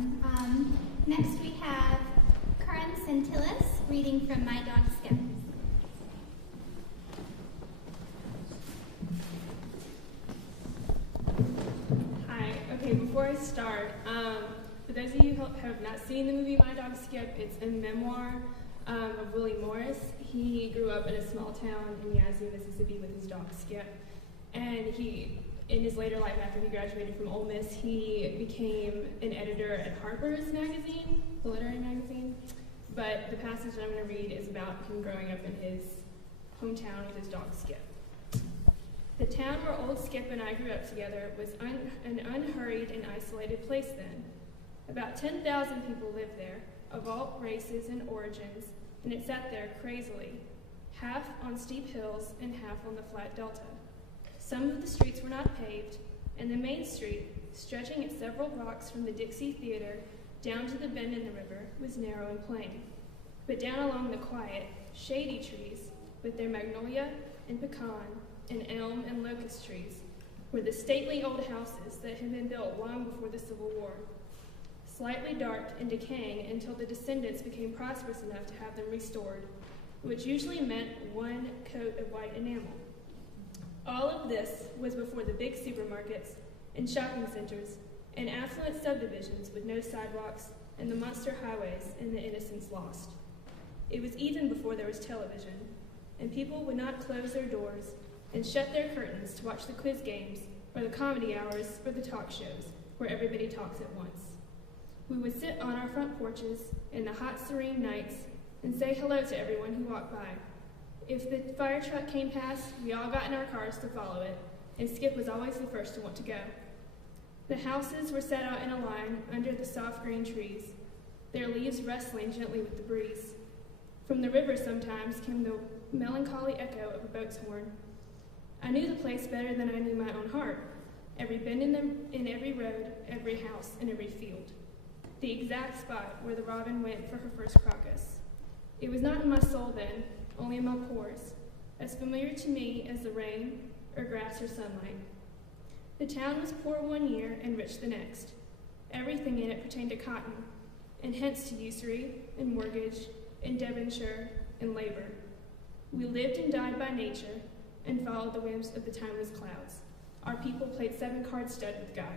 welcome. Next we have Sentilles reading from My Dog Skip. Hi. Okay, before I start, for those of you who have not seen the movie My Dog Skip, it's a memoir of Willie Morris. He grew up in a small town in Yazoo, Mississippi with his dog Skip. And in his later life, after he graduated from Ole Miss, he became an editor at Harper's Magazine, the literary magazine. But the passage that I'm going to read is about him growing up in his hometown with his dog Skip. The town where old Skip and I grew up together was an unhurried and isolated place then. About 10,000 people lived there, of all races and origins, and it sat there crazily, half on steep hills and half on the flat delta. Some of the streets were not paved, and the main street, stretching at several blocks from the Dixie Theater down to the bend in the river, was narrow and plain. But down along the quiet, shady trees, with their magnolia and pecan and elm and locust trees, were the stately old houses that had been built long before the Civil War, slightly dark and decaying until the descendants became prosperous enough to have them restored, which usually meant one coat of white enamel. All of this was before the big supermarkets and shopping centers and affluent subdivisions with no sidewalks and the monster highways and the innocents lost. It was even before there was television, and people would not close their doors and shut their curtains to watch the quiz games or the comedy hours or the talk shows where everybody talks at once. We would sit on our front porches in the hot, serene nights and say hello to everyone who walked by. If the fire truck came past, we all got in our cars to follow it, and Skip was always the first to want to go. The houses were set out in a line under the soft green trees, their leaves rustling gently with the breeze. From the river sometimes came the melancholy echo of a boat's horn. I knew the place better than I knew my own heart, every bend in every road, every house, and every field. The exact spot where the robin went for her first crocus. It was not in my soul then, only in my pores, as familiar to me as the rain, or grass, or sunlight. The town was poor one year and rich the next. Everything in it pertained to cotton, and hence to usury, and mortgage, and debenture, and labor. We lived and died by nature, and followed the whims of the timeless clouds. Our people played 7-card stud with God.